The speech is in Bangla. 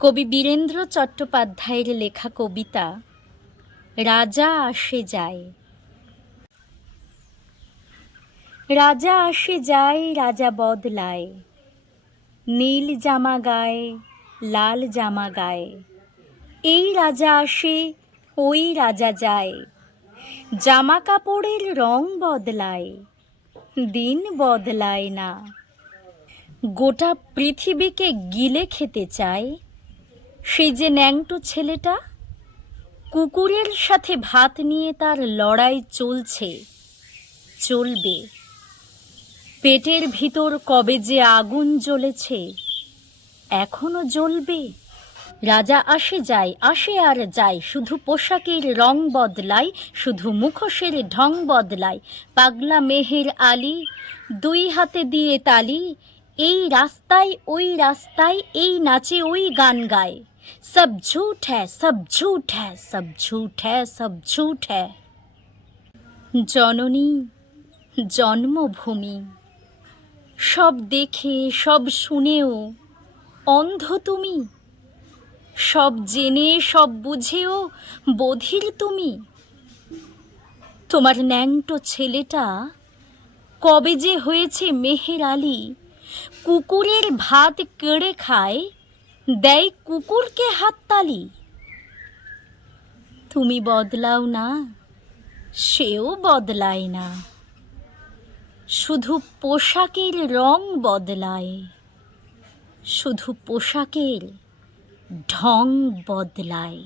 কবি বীরেন্দ্র চট্টোপাধ্যায়ের লেখা কবিতা রাজা আসে যায়। রাজা আসে যায়, রাজা বদলায়, নীল জামা গায়ে, লাল জামা গায়ে। এই রাজা আসে, ওই রাজা যায়, জামা কাপড়ের রং বদলায়, দিন বদলায় না। গোটা পৃথিবীকে গিলে খেতে চায় সেই যে ন্যাংটো ছেলেটা, কুকুরের সাথে ভাত নিয়ে তার লড়াই চলছে, চলবে। পেটের ভিতর কবে যে আগুন জ্বলেছে, এখনো জ্বলবে। রাজা আসে যায়, আসে আর যায়, শুধু পোশাকের রং বদলায়, শুধু মুখোশের ঢং বদলায়। পাগলা মেহের আলী দুই হাতে দিয়ে তালি, এই রাস্তায় ওই রাস্তায়, এই নাচে ওই গান গায়। সব ঝুঠ হ্যায়, সব ঝুঠ হ্যায়, সব ঝুঠ হ্যায়, সব ঝুঠ হ্যায়। জননী, জন্মভূমি, সব দেখে সব শুনেও অন্ধ তুমি, সব জেনে সব বুঝেও বধির তুমি। তোমার ন্যাংটো ছেলেটা কবে যে হয়েছে মেহের আলী, কুকুরের ভাত কেড়ে খায়, দেয় কুকুরকে হাততালি। তুমি বদলাও না, সেও বদলায় না, শুধু পোশাকের রং বদলায়, শুধু পোশাকের ঢং বদলায়।